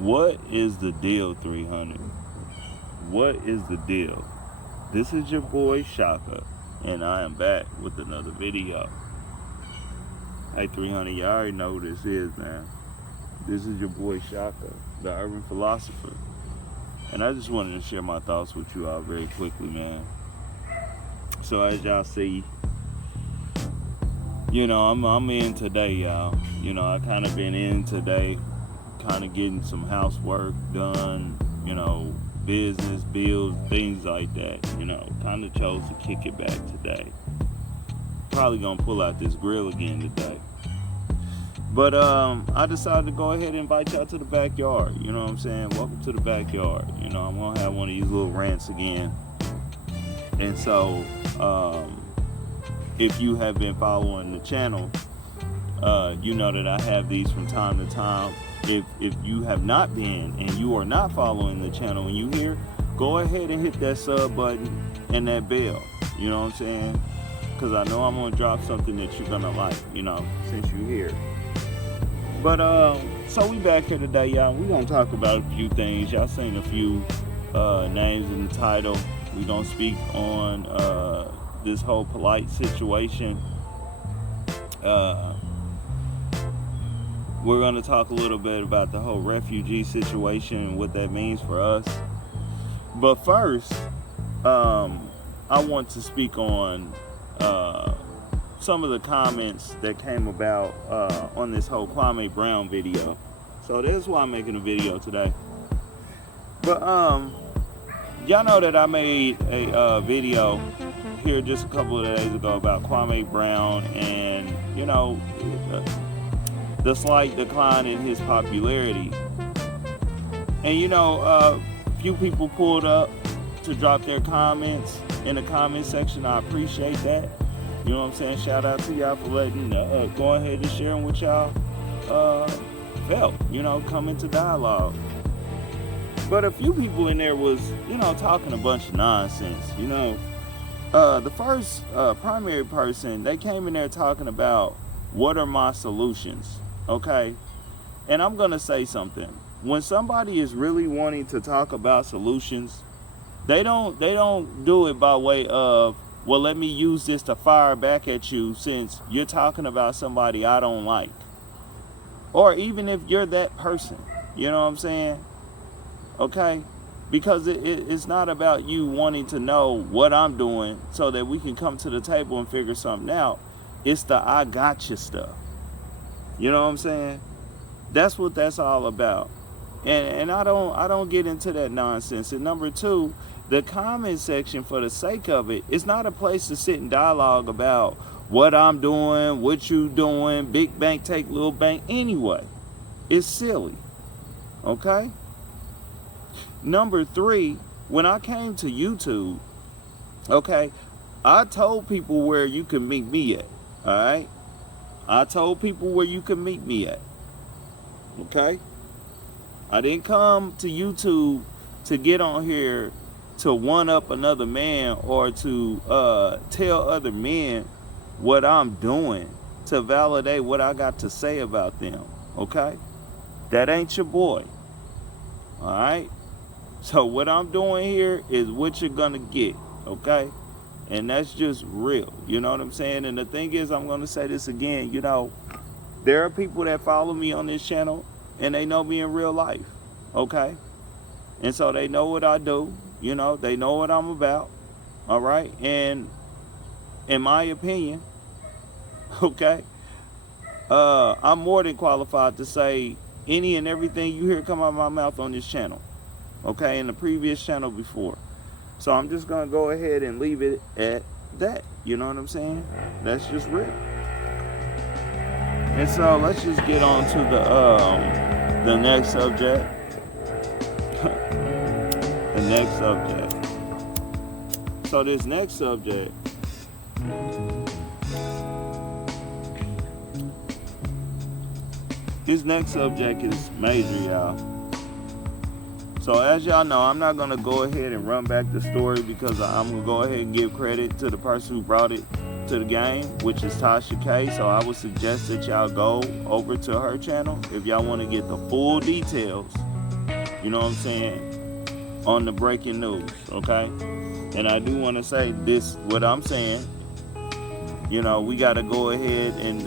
What is the deal, 300? What is the deal? This is your boy Shaka, and I am back with another video. Hey 300, y'all already know who this is, man. This is your boy Shaka, the urban philosopher. And I just wanted to share my thoughts with you all very quickly, man. So as y'all see, I'm in today, y'all. I kind of been in today, kind of getting some housework done, business, bills, things like that. Kind of chose to kick it back today. Probably gonna pull out this grill again today. But I decided to go ahead and invite y'all to the backyard. You know what I'm saying? Welcome to the backyard. I'm gonna have one of these little rants again. And so, if you have been following the channel, you know that I have these from time to time. If you have not been and you are not following the channel and you here, go ahead and hit that sub button and that bell. You know what I'm saying? Because I know I'm going to drop something that you're going to like, since you're here. But, so we back here today, y'all. We're going to talk about a few things. Y'all seen a few names in the title. We're going to speak on this whole Polight situation. We're going to talk a little bit about the whole refugee situation and what that means for us. But first, I want to speak on some of the comments that came about on this whole Kwame Brown video. So that's why I'm making a video today. But y'all know that I made a video here just a couple of days ago about Kwame Brown and, the slight decline in his popularity. And few people pulled up to drop their comments in the comment section. I appreciate that. You know what I'm saying? Shout out to y'all for letting go ahead and sharing what y'all felt, come into dialogue. But a few people in there was, talking a bunch of nonsense. The first primary person, they came in there talking about what are my solutions. Okay, and I'm gonna say something. When somebody is really wanting to talk about solutions, they don't do it by way of, well, let me use this to fire back at you since you're talking about somebody I don't like, or even if you're that person. You know what I'm saying? Okay, because it's not about you wanting to know what I'm doing so that we can come to the table and figure something out. It's the I gotcha stuff. You know what I'm saying? That's what that's all about. And I don't get into that nonsense. And number two, the comment section, for the sake of it, is not a place to sit and dialogue about what I'm doing, what you doing, big bank take little bank. Anyway, it's silly. Okay? Number three, when I came to YouTube, okay, I told people where you can meet me at. All right? I told people where you can meet me at. Okay? I didn't come to YouTube to get on here to one up another man or to tell other men what I'm doing to validate what I got to say about them. Okay? That ain't your boy. All right? So what I'm doing here is what you're gonna get. Okay? And that's just real. You know what I'm saying? And the thing is, I'm going to say this again. There are people that follow me on this channel and they know me in real life. Okay? And so they know what I do. They know what I'm about. All right? And in my opinion, okay, I'm more than qualified to say any and everything you hear come out of my mouth on this channel. Okay? In the previous channel before. So I'm just going to go ahead and leave it at that. You know what I'm saying? That's just real. And so let's just get on to the next subject. The next subject. So this next subject, is major, y'all. So as y'all know, I'm not going to go ahead and run back the story because I'm going to go ahead and give credit to the person who brought it to the game, which is Tasha K. So I would suggest that y'all go over to her channel if y'all want to get the full details You know what I'm saying? On the breaking news, okay? And I do want to say this, what I'm saying, you know, we got to go ahead and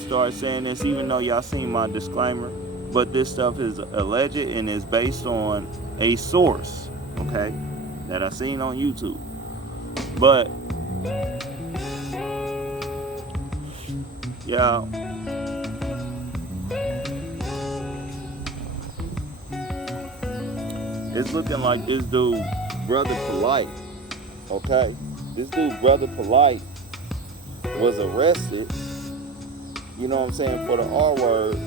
start saying this, even though y'all seen my disclaimer. But this stuff is alleged and is based on a source, okay, that I seen on YouTube. But, yeah, it's looking like this dude, Brother Polight, okay? This dude, Brother Polight, was arrested, you know what I'm saying, for the R word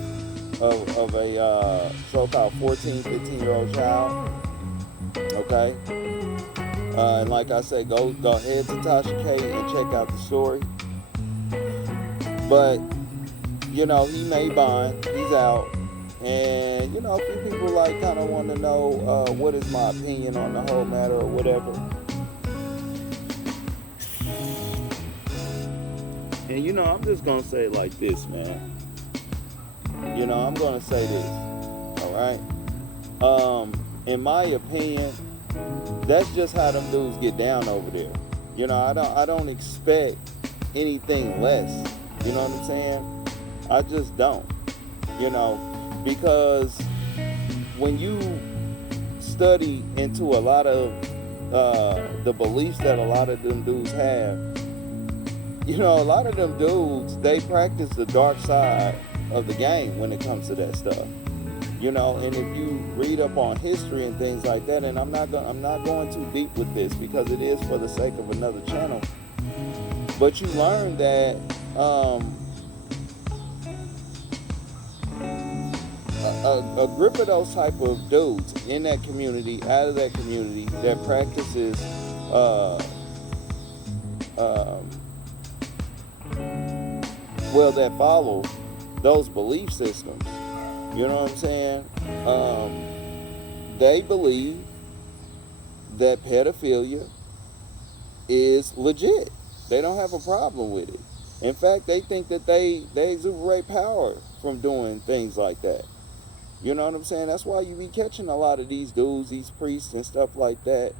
of a so-called 14, 15-year-old child, okay? And like I said, go ahead to Tasha K and check out the story. But, you know, he made bond, he's out. And, you know, a few people like kind of want to know what is my opinion on the whole matter or whatever. And, you know, I'm just going to say it like this, man. You know, I'm going to say this, all right? In my opinion, that's just how them dudes get down over there. You know, I don't expect anything less. You know what I'm saying? I just don't. You know, because when you study into a lot of the beliefs that a lot of them dudes have, you know, a lot of them dudes, they practice the dark side of the game when it comes to that stuff. You know, and if you read up on history and things like that, and I'm not going too deep with this because it is for the sake of another channel, but you learn that a group of those type of dudes in that community, out of that community, that practices that follow those belief systems, you know what I'm saying? They believe that pedophilia is legit. They don't have a problem with it. In fact, they think that they exuberate power from doing things like that. You know what I'm saying? That's why you be catching a lot of these dudes, these priests and stuff like that,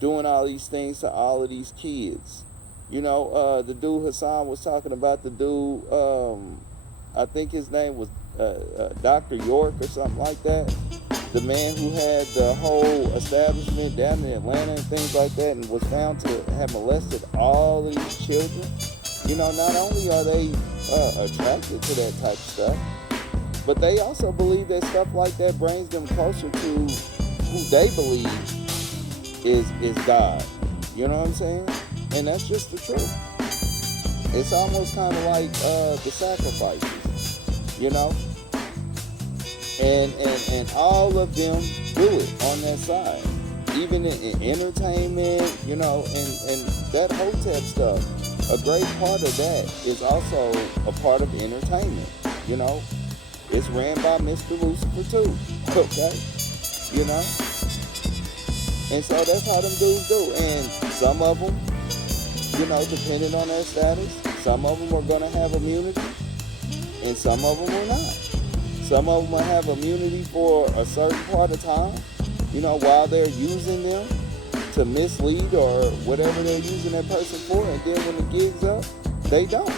doing all these things to all of these kids. You know, the dude Hassan was talking about, the dude, I think his name was Dr. York or something like that. The man who had the whole establishment down in Atlanta and things like that, and was found to have molested all of these children. You know, not only are they attracted to that type of stuff, but they also believe that stuff like that brings them closer to who they believe is God. You know what I'm saying? And that's just the truth. It's almost kind of like the sacrifices, you know? And all of them do it on that side. Even in entertainment, you know, and that Hotep stuff, a great part of that is also a part of entertainment, you know? It's ran by Mr. Lucifer too, okay? You know? And so that's how them dudes do. And some of them, you know, depending on their status, some of them are going to have immunity, and some of them are not. Some of them will have immunity for a certain part of time, you know, while they're using them to mislead or whatever they're using that person for, and then when the gig's up, they don't.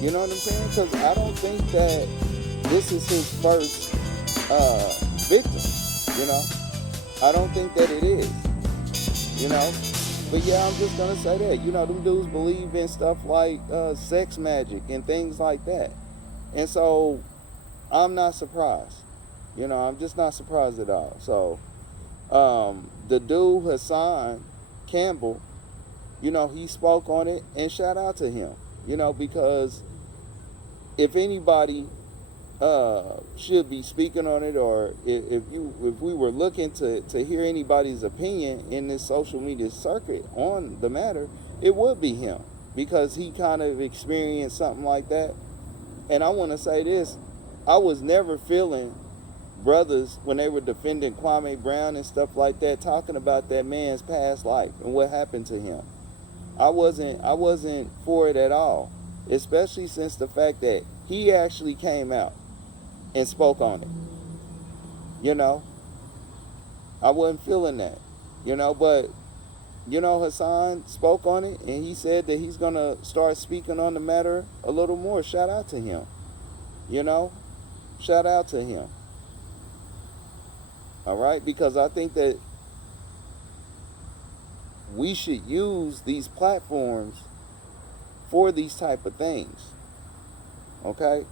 You know what I'm saying? Because I don't think that this is his first victim, you know? I don't think that it is, you know? But yeah, I'm just gonna say that, you know, them dudes believe in stuff like sex magic and things like that. And so, I'm not surprised. You know, I'm just not surprised at all. So, the dude, Hassan Campbell, you know, he spoke on it, and shout out to him, you know, because if anybody should be speaking on it, or if we were looking to hear anybody's opinion in this social media circuit on the matter, it would be him, because he kind of experienced something like that. And I want to say this, I was never feeling brothers when they were defending Kwame Brown and stuff like that, talking about that man's past life and what happened to him. I wasn't for it at all, especially since the fact that he actually came out and spoke on it. You know, I wasn't feeling that. But Hassan spoke on it, and he said that he's gonna start speaking on the matter a little more. Shout out to him. Shout out to him. All right, because I think that we should use these platforms for these type of things. Okay?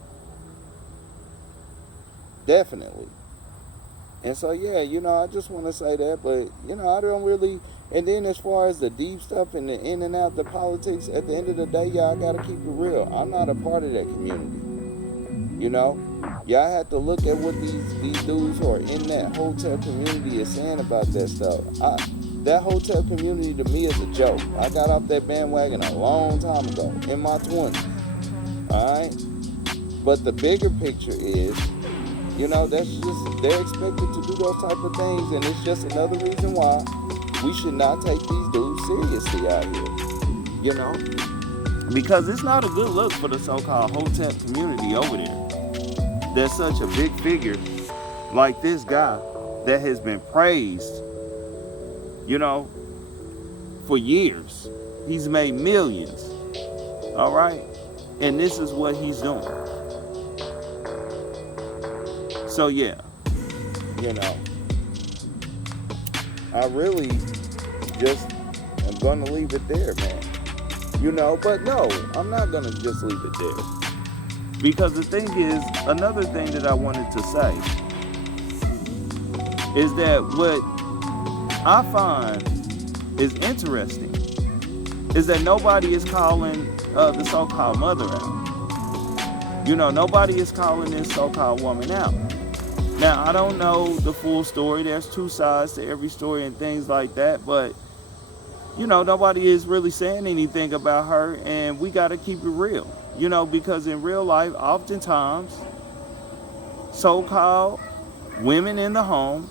Definitely. And so, yeah, I just want to say that, but, I don't really, and then as far as the deep stuff and the in and out, the politics, at the end of the day, y'all got to keep it real. I'm not a part of that community. Y'all have to look at what these dudes who are in that hotel community is saying about that stuff. That hotel community to me is a joke. I got off that bandwagon a long time ago, in my 20s. Alright? But the bigger picture is, that's just, they're expected to do those type of things, and it's just another reason why we should not take these dudes seriously out here. Because it's not a good look for the so-called hotel community over there. There's such a big figure like this guy that has been praised, for years. He's made millions. All right? And this is what he's doing. So, yeah. I really just am going to leave it there, man. But no, I'm not going to just leave it there. Because the thing is, another thing that I wanted to say is that what I find is interesting is that nobody is calling the so-called mother out. Nobody is calling this so-called woman out. Now, I don't know the full story. There's two sides to every story and things like that, but nobody is really saying anything about her, and we got to keep it real. Because in real life, oftentimes, so-called women in the home,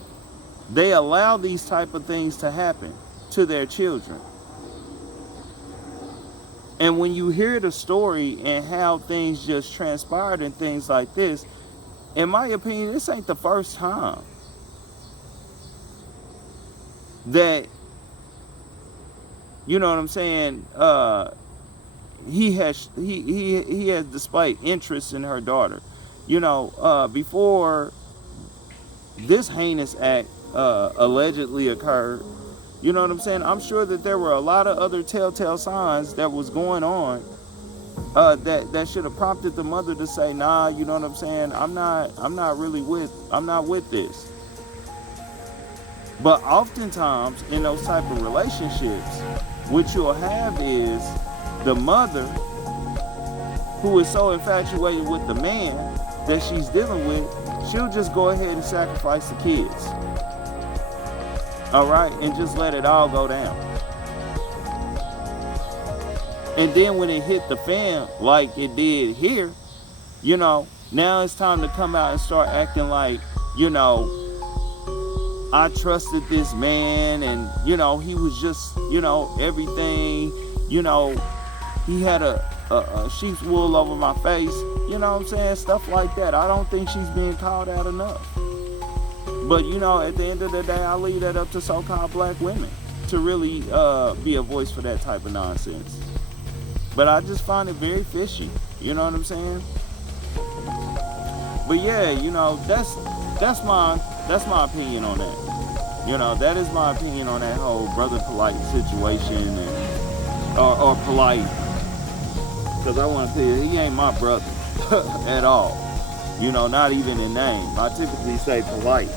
they allow these type of things to happen to their children. And when you hear the story and how things just transpired and things like this, in my opinion, this ain't the first time that, you know what I'm saying, he has displayed interest in her daughter. Before this heinous act allegedly occurred, you know what I'm saying, I'm sure that there were a lot of other telltale signs that was going on that should have prompted the mother to say, nah, you know what I'm saying, I'm not with this. But oftentimes in those type of relationships, what you'll have is the mother who is so infatuated with the man that she's dealing with, she'll just go ahead and sacrifice the kids. All right? And just let it all go down. And then when it hit the fan like it did here, now it's time to come out and start acting like, I trusted this man, and, he was just, everything, he had a sheep's wool over my face, you know what I'm saying, stuff like that. I don't think she's being called out enough. But, at the end of the day, I leave that up to so-called black women to really be a voice for that type of nonsense. But I just find it very fishy, you know what I'm saying? But yeah, that's my opinion on that. That is my opinion on that whole Brother Polight situation, and or Polight. Because I want to tell you, he ain't my brother at all. Not even in name. I typically say Polight.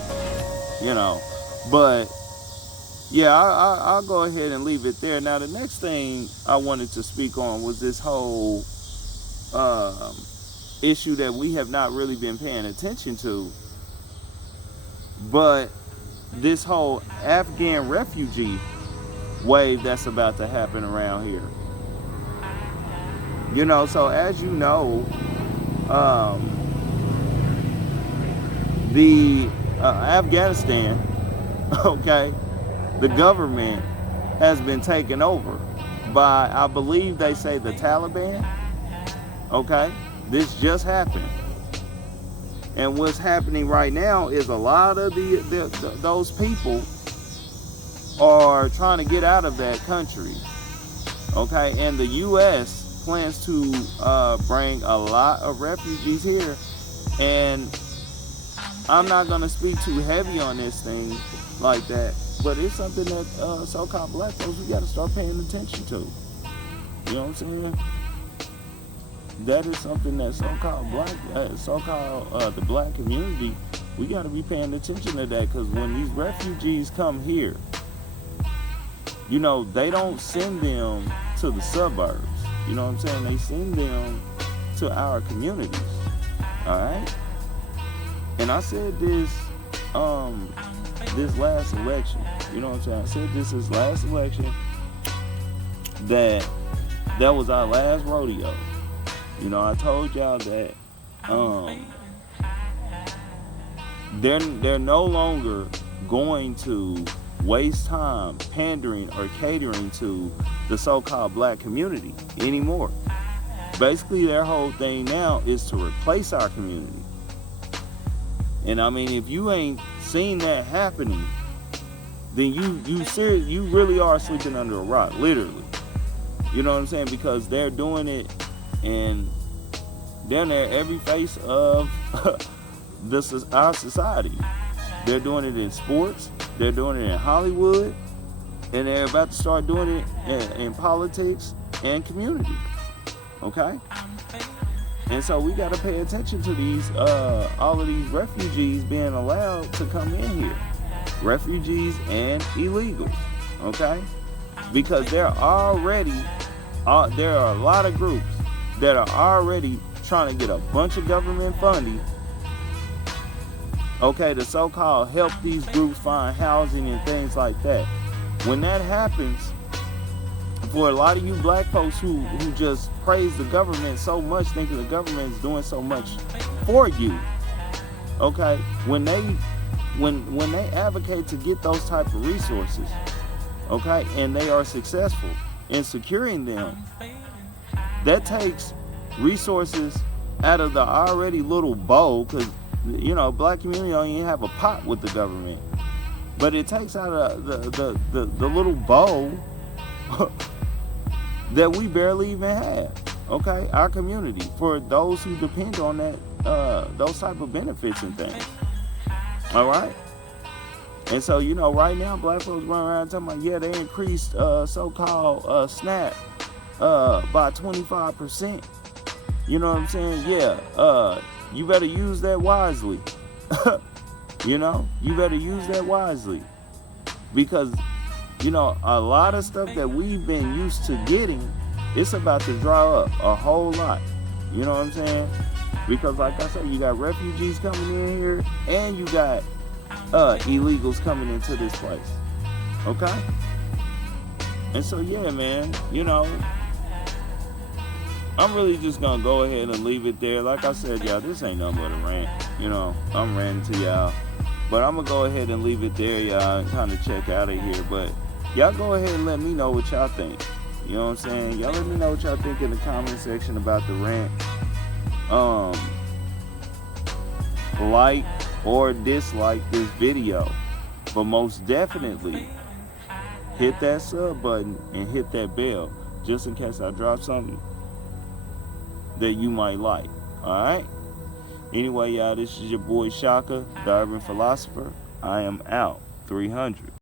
But yeah, I'll go ahead and leave it there. Now, the next thing I wanted to speak on was this whole issue that we have not really been paying attention to, but this whole Afghan refugee wave that's about to happen around here. So as you know, the Afghanistan, okay, the government has been taken over by, I believe they say, the Taliban. Okay, this just happened. And what's happening right now is a lot of those people are trying to get out of that country. Okay, and the U.S. plans to bring a lot of refugees here. And I'm not going to speak too heavy on this thing like that, but it's something that so-called black folks, we got to start paying attention to. You know what I'm saying? That is something that so-called the black community, we got to be paying attention to that, because when these refugees come here, you know, they don't send them to the suburbs. You know what I'm saying? They send them to our communities. All right? And I said this last election. You know what I'm saying? I said this last election that was our last rodeo. You know, I told y'all that they're no longer going to waste time pandering or catering to the so-called black community anymore. Basically, their whole thing now is to replace our community. And I mean, if you ain't seen that happening, then you really are sleeping under a rock, literally. You know what I'm saying? Because they're doing it in damn near every face of our society. They're doing it in sports. They're doing it in Hollywood. And they're about to start doing it in politics and community. Okay? And so we got to pay attention to these, all of these refugees being allowed to come in here. Refugees and illegals. Okay? Because there are a lot of groups that are already trying to get a bunch of government funding, okay, to so-called help these groups find housing and things like that. When that happens, for a lot of you black folks who just praise the government so much, thinking the government is doing so much for you, okay, when they advocate to get those type of resources, okay, and they are successful in securing them, that takes resources out of the already little bowl, because, you know, black community don't even have a pot with the government, but it takes out of the little bowl that we barely even have, okay, our community, for those who depend on that, those type of benefits and things. All right? And so, you know, right now black folks run around talking about, yeah, they increased so-called SNAP by 25%. You know what I'm saying? Yeah, you better use that wisely. You know, you better use that wisely, because, you know, a lot of stuff that we've been used to getting, it's about to dry up a whole lot. You know what I'm saying? Because like I said, you got refugees coming in here, and you got illegals coming into this place. Okay? And so, yeah, man, you know, I'm really just gonna go ahead and leave it there. Like I said, y'all, this ain't nothing but a rant. You know, I'm ranting to y'all. But I'm gonna go ahead and leave it there, y'all, and kind of check out of here. But y'all go ahead and let me know what y'all think. You know what I'm saying? Y'all let me know what y'all think in the comment section about the rant. Like or dislike this video. But most definitely, hit that sub button and hit that bell, just in case I drop something that you might like. Alright? Anyway, y'all, this is your boy Shaka, the Urban Philosopher. I am out. 300.